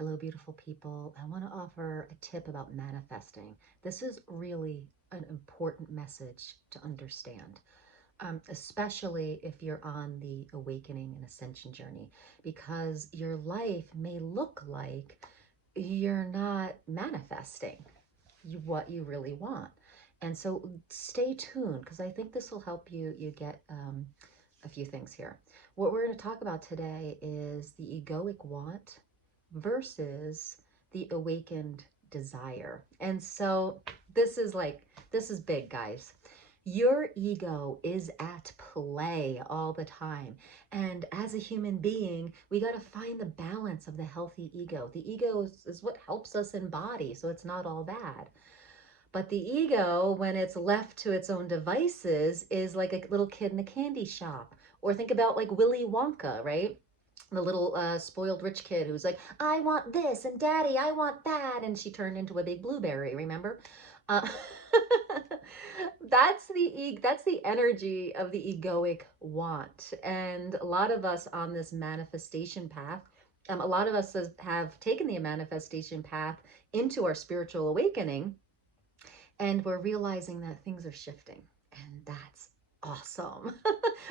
Hello, beautiful people. I want to offer a tip about manifesting. This is really an important message to understand, especially if you're on the awakening and ascension journey, because your life may look like you're not manifesting what you really want. And so stay tuned because I think this will help you get a few things here. What we're going to talk about today is the egoic want versus the awakened desire. And so this is big, guys. Your ego is at play all the time. And as a human being, we got to find the balance of the healthy ego. The ego is what helps us embody, so it's not all bad. But the ego, when it's left to its own devices, is like a little kid in a candy shop. Or think about like Willy Wonka, right? The little spoiled rich kid who's like, I want this, and daddy, I want that. And she turned into a big blueberry, remember? Uh, that's the energy of the egoic want. And a lot of us on this manifestation path, a lot of us have taken the manifestation path into our spiritual awakening, and we're realizing that things are shifting, and that's awesome.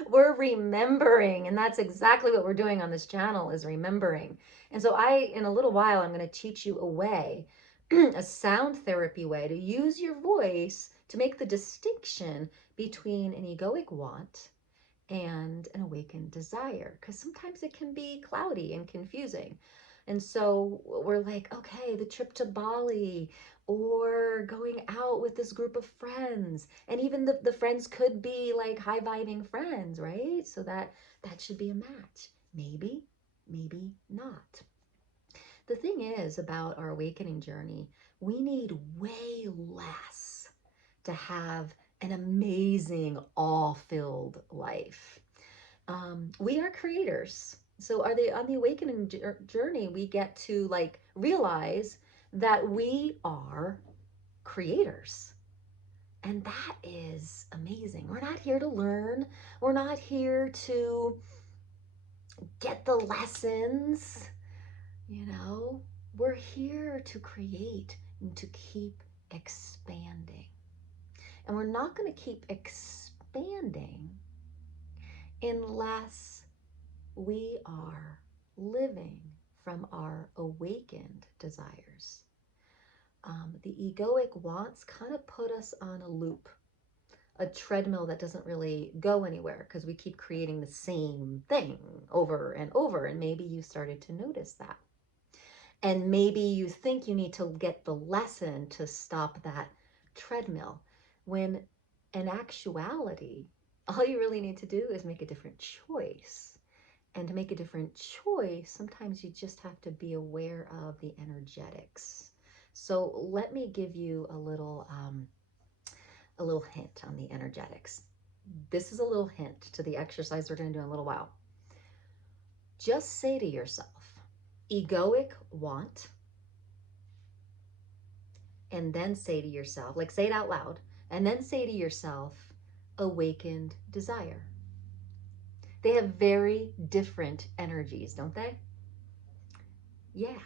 We're remembering, and that's exactly what we're doing on this channel, is remembering. And so in a little while, I'm going to teach you a way, a sound therapy way to use your voice to make the distinction between an egoic want and an awakened desire, because sometimes it can be cloudy and confusing. And so we're like, okay, the trip to Bali, or going out with this group of friends. And even the friends could be like high vibing friends, right? So that should be a match. Maybe, maybe not. The thing is about our awakening journey, we need way less to have an amazing, awe-filled life. We are creators. So are they on the awakening journey? We get to like realize that we are creators. And that is amazing. We're not here to learn. We're not here to get the lessons, you know. We're here to create and to keep expanding. And we're not going to keep expanding unless we are living from our awakened desires. The egoic wants kind of put us on a loop, a treadmill that doesn't really go anywhere because we keep creating the same thing over and over. And maybe you started to notice that. And maybe you think you need to get the lesson to stop that treadmill, when in actuality, all you really need to do is make a different choice. And to make a different choice, sometimes you just have to be aware of the energetics. So let me give you a little hint on the energetics. This is a little hint to the exercise we're going to do in a little while. Just say to yourself, egoic want, and then say to yourself, like say it out loud, and then say to yourself, awakened desire. They have very different energies, don't they? Yeah,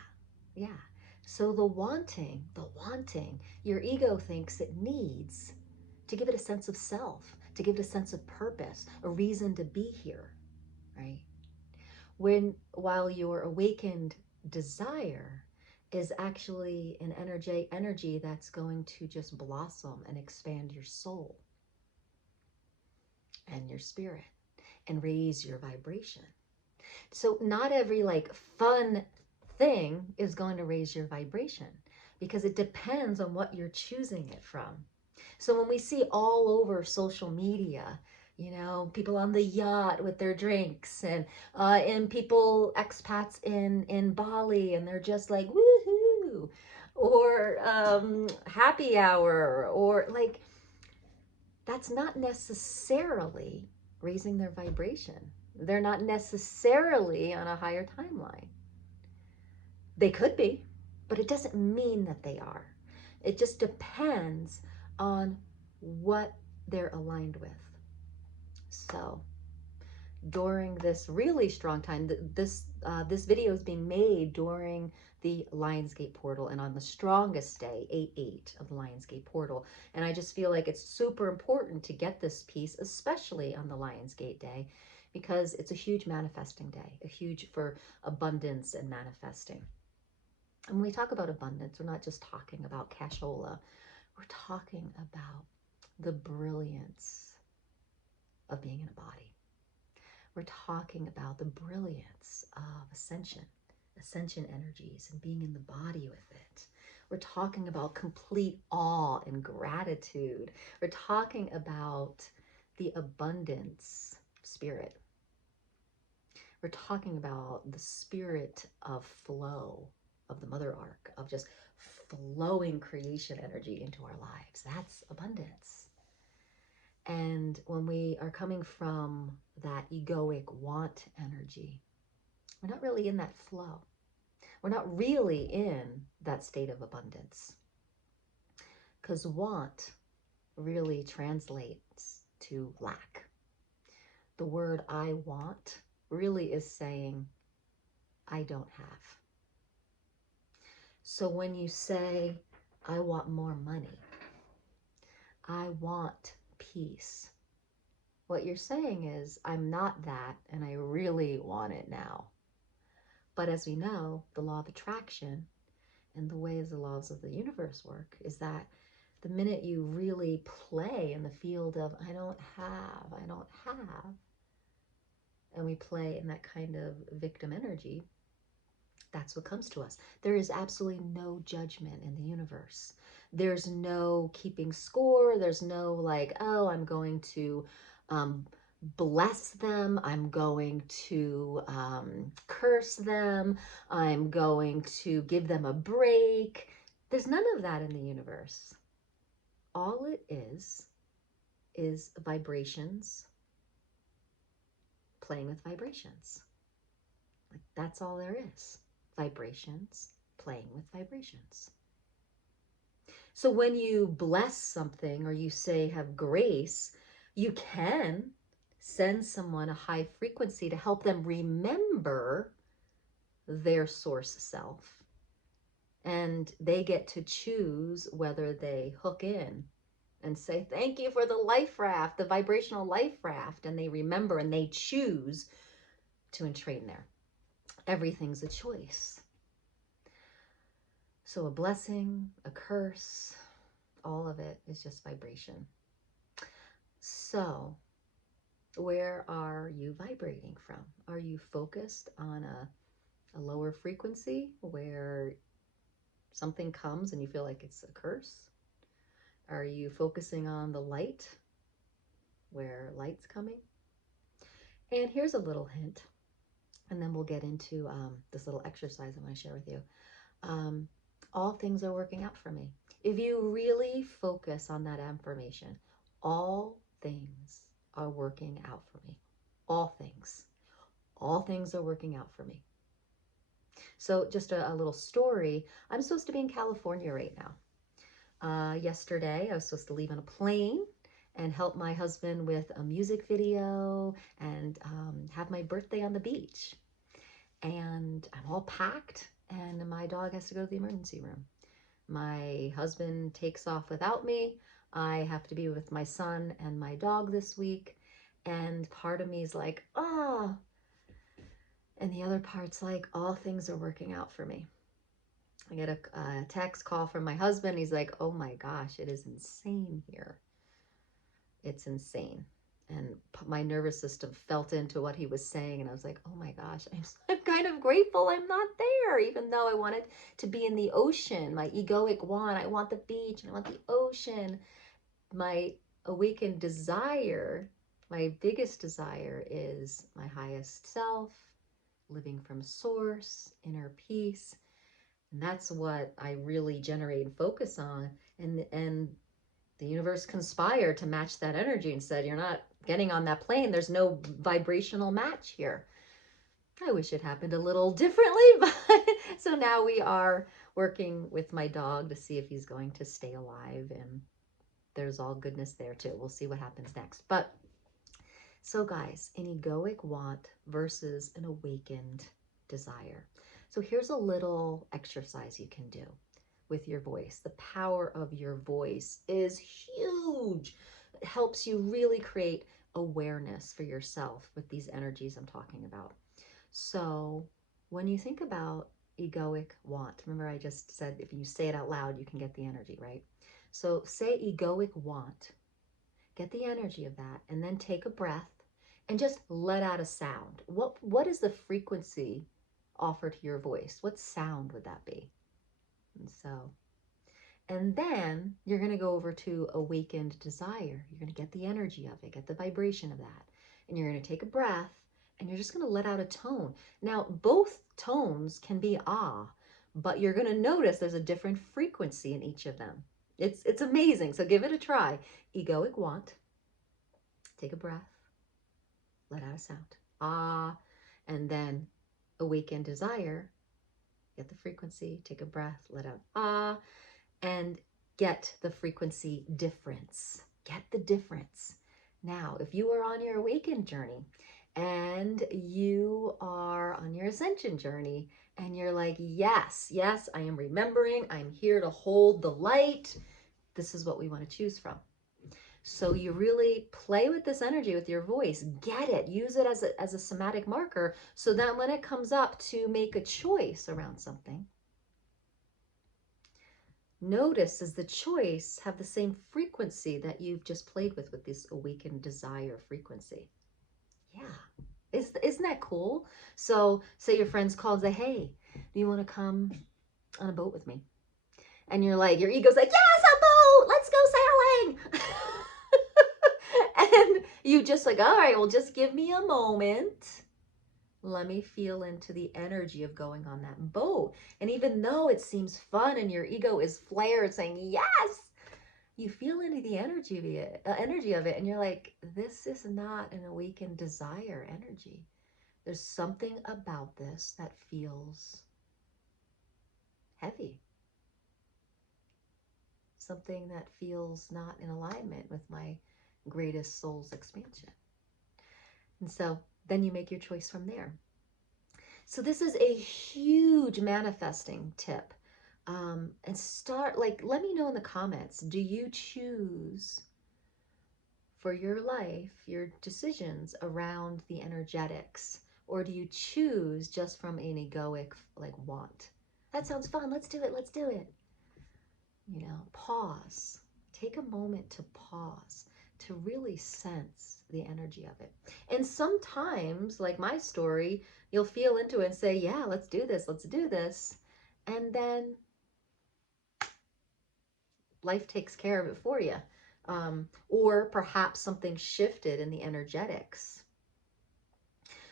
yeah. So the wanting, your ego thinks it needs to give it a sense of self, to give it a sense of purpose, a reason to be here, right? While your awakened desire is actually an energy that's going to just blossom and expand your soul and your spirit and raise your vibration. So not every like fun thing is going to raise your vibration, because it depends on what you're choosing it from. So when we see all over social media, you know, people on the yacht with their drinks, and people, expats in Bali, and they're just like woohoo, or happy hour, or like, that's not necessarily raising their vibration. They're not necessarily on a higher timeline. They could be, but it doesn't mean that they are. It just depends on what they're aligned with. So during this really strong time. This video is being made during the Lionsgate portal and on the strongest day, 8/8 of the Lionsgate portal. And I just feel like it's super important to get this piece, especially on the Lionsgate day, because it's a huge manifesting day, a huge for abundance and manifesting. And when we talk about abundance, we're not just talking about cashola. We're talking about the brilliance of being in a body. We're talking about the brilliance of ascension energies and being in the body with it. We're talking about complete awe and gratitude. We're talking about the abundance spirit. We're talking about the spirit of flow, of the mother arc, of just flowing creation energy into our lives. That's abundance. And when we are coming from that egoic want energy, we're not really in that flow. We're not really in that state of abundance. Because want really translates to lack. The word I want really is saying, I don't have. So when you say, I want more money, I want peace, what you're saying is, I'm not that, and I really want it now. But as we know, the law of attraction and the ways the laws of the universe work is that the minute you really play in the field of, I don't have, and we play in that kind of victim energy, that's what comes to us. There is absolutely no judgment in the universe. There's no keeping score. There's no like, oh, I'm going to bless them. I'm going to curse them. I'm going to give them a break. There's none of that in the universe. All it is vibrations, playing with vibrations. Like, that's all there is. Vibrations, playing with vibrations. So when you bless something or you say have grace, you can send someone a high frequency to help them remember their source self. And they get to choose whether they hook in and say, thank you for the life raft, the vibrational life raft. And they remember and they choose to entrain there. Everything's a choice. So a blessing, a curse, all of it is just vibration. So where are you vibrating from? Are you focused on a lower frequency where something comes and you feel like it's a curse? Are you focusing on the light where light's coming? And here's a little hint, and then we'll get into this little exercise I want to share with you. All things are working out for me. If you really focus on that affirmation, all things are working out for me. All things. All things are working out for me. So just a little story. I'm supposed to be in California right now. Yesterday, I was supposed to leave on a plane and help my husband with a music video and have my birthday on the beach. And I'm all packed, and my dog has to go to the emergency room. My husband takes off without me. I have to be with my son and my dog this week. And part of me is like, oh. And the other part's like, all things are working out for me. I get a text call from my husband. He's like, oh my gosh, it is insane here. It's insane. And my nervous system felt into what he was saying. And I was like, oh my gosh, I'm kind of grateful I'm not there, even though I wanted to be in the ocean. My egoic want, I want the beach and I want the ocean. My awakened desire, my biggest desire is my highest self, living from source, inner peace. And that's what I really generate and focus on. And the universe conspired to match that energy and said, you're not getting on that plane. There's no vibrational match here. I wish it happened a little differently, but so now we are working with my dog to see if he's going to stay alive, and there's all goodness there too. We'll see what happens next. But So guys, an egoic want versus an awakened desire. So here's a little exercise you can do with your voice. The power of your voice is huge. It helps you really create awareness for yourself with these energies I'm talking about. So when you think about egoic want, remember I just said if you say it out loud, you can get the energy, right? So say egoic want, get the energy of that, and then take a breath and just let out a sound. What is the frequency offered to your voice? What sound would that be? And so, and then you're going to go over to awakened desire. You're going to get the energy of it, get the vibration of that. And you're going to take a breath and you're just going to let out a tone. Now, both tones can be ah, but you're going to notice there's a different frequency in each of them. It's amazing. So give it a try. Egoic want. Take a breath, let out a sound. Ah, and then awaken desire. Get the frequency, take a breath, let out ah, and get the frequency difference. Get the difference. Now, if you are on your awakened journey and you are on your ascension journey and you're like, yes, yes, I am remembering, I'm here to hold the light, this is what we want to choose from. So you really play with this energy with your voice, get it, use it as a somatic marker so that when it comes up to make a choice around something, notice does the choice have the same frequency that you've just played with this awakened desire frequency? Yeah. Isn't that cool? So say your friends call and say, hey, do you want to come on a boat with me? And you're like, your ego's like, yes, a boat, let's go sailing. And you just like, all right, well, just give me a moment. Let me feel into the energy of going on that boat. And even though it seems fun and your ego is flared saying, yes, you feel into the energy of it. And you're like, this is not an awakened desire energy. There's something about this that feels heavy. Something that feels not in alignment with my greatest soul's expansion. And so then you make your choice from there. So this is a huge manifesting tip. And start, like, let me know in the comments, do you choose for your life, your decisions around the energetics? Or do you choose just from an egoic, like, want? That sounds fun. Let's do it. Let's do it. You know, pause. Take a moment to pause, to really sense the energy of it. And sometimes, like my story, you'll feel into it and say, yeah, let's do this, let's do this. And then life takes care of it for you. Or perhaps something shifted in the energetics.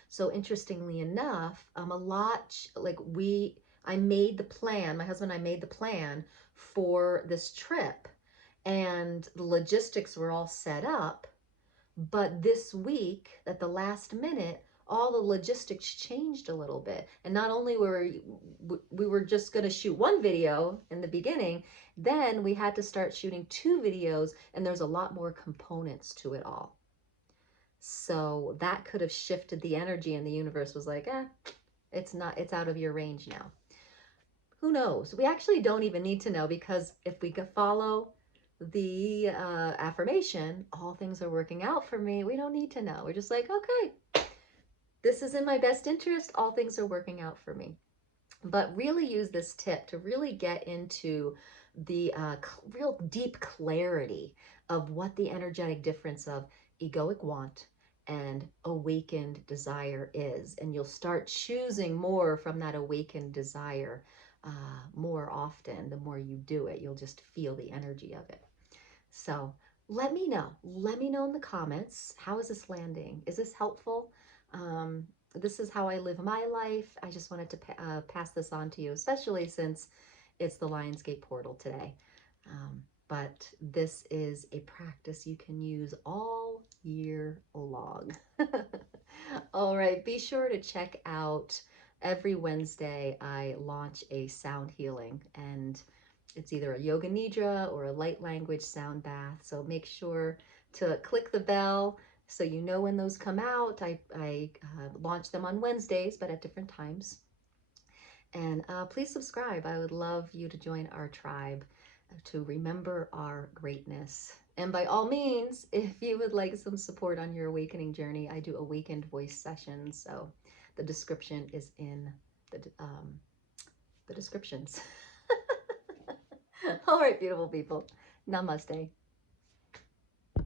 So interestingly enough, a lot, like I made the plan, my husband and I made the plan for this trip and the logistics were all set up. But this week, at the last minute, all the logistics changed a little bit. And not only were we just going to shoot one video in the beginning, then we had to start shooting 2 videos, and there's a lot more components to it all. So that could have shifted the energy, and the universe was like, it's out of your range now. Who knows? We actually don't even need to know, because if we could follow the affirmation, all things are working out for me, we don't need to know. We're just like, okay, this is in my best interest. All things are working out for me. But really use this tip to really get into the real deep clarity of what the energetic difference of egoic want and awakened desire is. And you'll start choosing more from that awakened desire more often. The more you do it, you'll just feel the energy of it. So let me know. Let me know in the comments. How is this landing? Is this helpful? This is how I live my life. I just wanted to pass this on to you, especially since it's the Lionsgate portal today. But this is a practice you can use all year long. All right, be sure to check out every Wednesday I launch a sound healing, and it's either a yoga nidra or a light language sound bath. So make sure to click the bell So you know when those come out. I launch them on Wednesdays, but at different times. And please subscribe. I would love you to join our tribe to remember our greatness. And by all means, if you would like some support on your awakening journey, I do awakened voice sessions. So the description is in the descriptions. All right, beautiful people. Namaste.